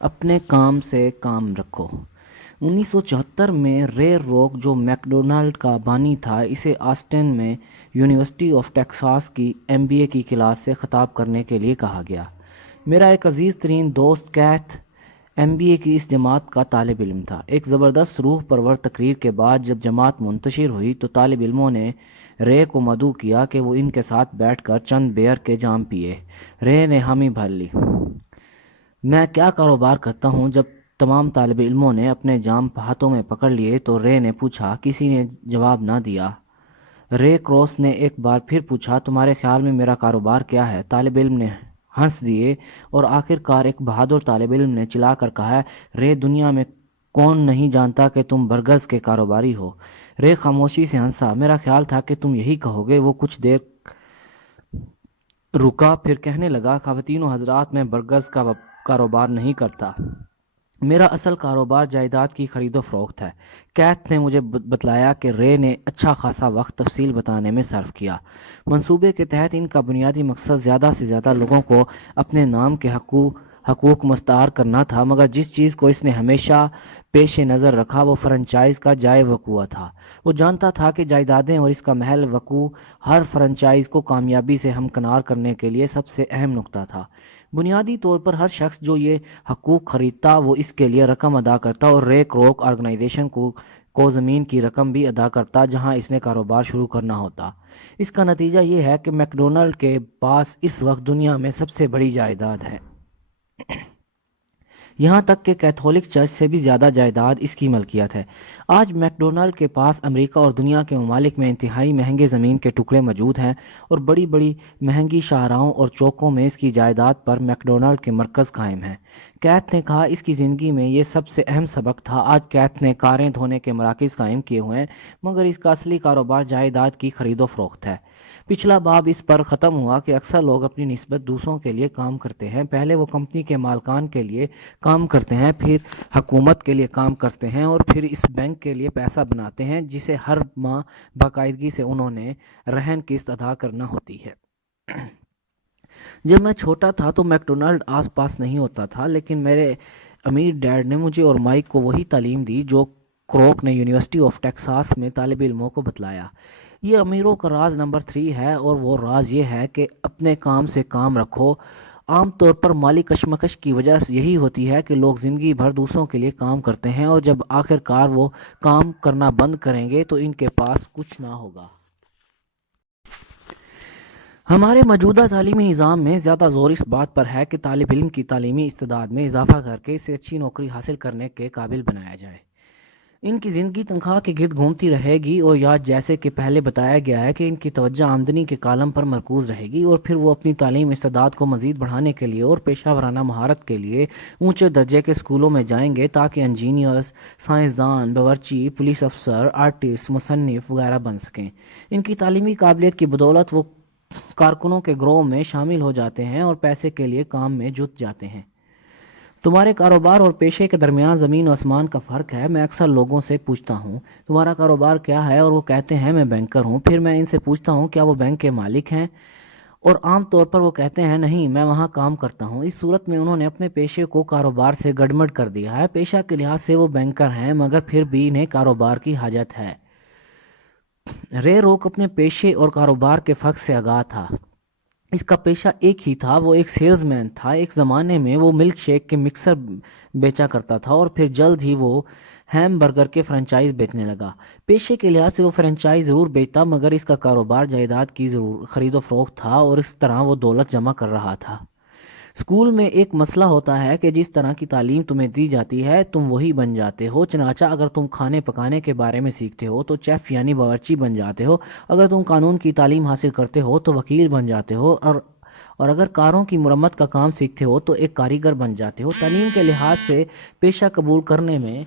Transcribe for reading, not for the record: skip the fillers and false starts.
اپنے کام سے کام رکھو۔ 1974 میں رے روک، جو میکڈونلڈ کا بانی تھا، اسے آسٹن میں یونیورسٹی آف ٹیکساس کی MBA کی کلاس سے خطاب کرنے کے لیے کہا گیا۔ میرا ایک عزیز ترین دوست کیتھ MBA کی اس جماعت کا طالب علم تھا۔ ایک زبردست روح پرور تقریر کے بعد جب جماعت منتشر ہوئی تو طالب علموں نے رے کو مدعو کیا کہ وہ ان کے ساتھ بیٹھ کر چند بیئر کے جام پیے۔ رے نے حامی بھر لی۔ میں کیا کاروبار کرتا ہوں؟ جب تمام طالب علموں نے اپنے جام ہاتھوں میں پکڑ لیے تو رے نے پوچھا۔ کسی نے جواب نہ دیا۔ رے کروس نے ایک بار پھر پوچھا، تمہارے خیال میں میرا کاروبار کیا ہے؟ طالب علم نے ہنس دیے اور آخر کار ایک بہادر طالب علم نے چلا کر کہا، رے، دنیا میں کون نہیں جانتا کہ تم برگرز کے کاروباری ہو؟ رے خاموشی سے ہنسا۔ میرا خیال تھا کہ تم یہی کہو گے۔ وہ کچھ دیر رکا، پھر کہنے لگا، خواتین و حضرات، میں برگرز کا کاروبار نہیں کرتا۔ میرا اصل کاروبار جائیداد کی خرید و فروخت ہے۔ کیتھ نے مجھے بتلایا کہ رے نے اچھا خاصا وقت تفصیل بتانے میں صرف کیا۔ منصوبے کے تحت ان کا بنیادی مقصد زیادہ سے زیادہ لوگوں کو اپنے نام کے حقوق مستعار کرنا تھا، مگر جس چیز کو اس نے ہمیشہ پیش نظر رکھا وہ فرنچائز کا جائے وقوع تھا۔ وہ جانتا تھا کہ جائیدادیں اور اس کا محل وقوع ہر فرنچائز کو کامیابی سے ہمکنار کرنے کے لیے سب سے اہم نقطہ تھا۔ بنیادی طور پر ہر شخص جو یہ حقوق خریدتا وہ اس کے لیے رقم ادا کرتا اور رے کروک آرگنائزیشن کو زمین کی رقم بھی ادا کرتا جہاں اس نے کاروبار شروع کرنا ہوتا۔ اس کا نتیجہ یہ ہے کہ میکڈونلڈ کے پاس اس وقت دنیا میں سب سے بڑی جائیداد ہے۔ یہاں تک کہ کیتھولک چرچ سے بھی زیادہ جائیداد اس کی ملکیت ہے۔ آج میکڈونلڈ کے پاس امریکہ اور دنیا کے ممالک میں انتہائی مہنگے زمین کے ٹکڑے موجود ہیں اور بڑی بڑی مہنگی شاہراہوں اور چوکوں میں اس کی جائیداد پر میکڈونلڈ کے مرکز قائم ہیں۔ کیتھ نے کہا، اس کی زندگی میں یہ سب سے اہم سبق تھا۔ آج کیتھ نے کاریں دھونے کے مراکز قائم کیے ہوئے ہیں، مگر اس کا اصلی کاروبار جائیداد کی خرید و فروخت ہے۔ پچھلا باب اس پر ختم ہوا کہ اکثر لوگ اپنی نسبت دوسروں کے لیے کام کرتے ہیں۔ پہلے وہ کمپنی کے مالکان کے لیے کام کرتے ہیں، پھر حکومت کے لیے کام کرتے ہیں اور پھر اس بینک کے لیے پیسہ بناتے ہیں جسے ہر ماہ باقاعدگی سے انہوں نے رہن قسط ادا کرنا ہوتی ہے۔ جب میں چھوٹا تھا تو میکڈونلڈ آس پاس نہیں ہوتا تھا، لیکن میرے امیر ڈیڈ نے مجھے اور مائک کو وہی تعلیم دی جو کروک نے یونیورسٹی آف ٹیکساس میں طالب علموں کو بتلایا۔ یہ امیروں کا راز نمبر 3 ہے، اور وہ راز یہ ہے کہ اپنے کام سے کام رکھو۔ عام طور پر مالی کشمکش کی وجہ یہی ہوتی ہے کہ لوگ زندگی بھر دوسروں کے لیے کام کرتے ہیں اور جب آخر کار وہ کام کرنا بند کریں گے تو ان کے پاس کچھ نہ ہوگا۔ ہمارے موجودہ تعلیمی نظام میں زیادہ زور اس بات پر ہے کہ طالب علم کی تعلیمی استعداد میں اضافہ کر کے اسے اچھی نوکری حاصل کرنے کے قابل بنایا جائے۔ ان کی زندگی تنخواہ کے گرد گھومتی رہے گی اور یا جیسے کہ پہلے بتایا گیا ہے کہ ان کی توجہ آمدنی کے کالم پر مرکوز رہے گی، اور پھر وہ اپنی تعلیم استعداد کو مزید بڑھانے کے لیے اور پیشہ ورانہ مہارت کے لیے اونچے درجے کے اسکولوں میں جائیں گے تاکہ انجینئرز، سائنسدان، باورچی، پولیس افسر، آرٹسٹ، مصنف وغیرہ بن سکیں۔ ان کی تعلیمی قابلیت کی بدولت وہ کارکنوں کے گروہ میں شامل ہو جاتے ہیں اور پیسے کے لیے کام میں جت جاتے ہیں۔ تمہارے کاروبار اور پیشے کے درمیان زمین و آسمان کا فرق ہے۔ میں اکثر لوگوں سے پوچھتا ہوں، تمہارا کاروبار کیا ہے؟ اور وہ کہتے ہیں، میں بینکر ہوں۔ پھر میں ان سے پوچھتا ہوں، کیا وہ بینک کے مالک ہیں؟ اور عام طور پر وہ کہتے ہیں، نہیں، میں وہاں کام کرتا ہوں۔ اس صورت میں انہوں نے اپنے پیشے کو کاروبار سے گڑمڑ کر دیا ہے۔ پیشہ کے لحاظ سے وہ بینکر ہیں، مگر پھر بھی انہیں کاروبار کی حاجت ہے۔ رے روک اپنے پیشے اور کاروبار کے فرق سے آگاہ تھا۔ اس کا پیشہ ایک ہی تھا، وہ ایک سیلز مین تھا۔ ایک زمانے میں وہ ملک شیک کے مکسر بیچا کرتا تھا اور پھر جلد ہی وہ ہیم برگر کے فرنچائز بیچنے لگا۔ پیشے کے لحاظ سے وہ فرنچائز ضرور بیچتا، مگر اس کا کاروبار جائیداد کی خرید و فروخت تھا اور اس طرح وہ دولت جمع کر رہا تھا۔ اسکول میں ایک مسئلہ ہوتا ہے کہ جس طرح کی تعلیم تمہیں دی جاتی ہے تم وہی بن جاتے ہو۔ چنانچہ اگر تم کھانے پکانے کے بارے میں سیکھتے ہو تو چیف یعنی باورچی بن جاتے ہو، اگر تم قانون کی تعلیم حاصل کرتے ہو تو وکیل بن جاتے ہو، اور اگر کاروں کی مرمت کا کام سیکھتے ہو تو ایک کاریگر بن جاتے ہو۔ تعلیم کے لحاظ سے پیشہ قبول کرنے میں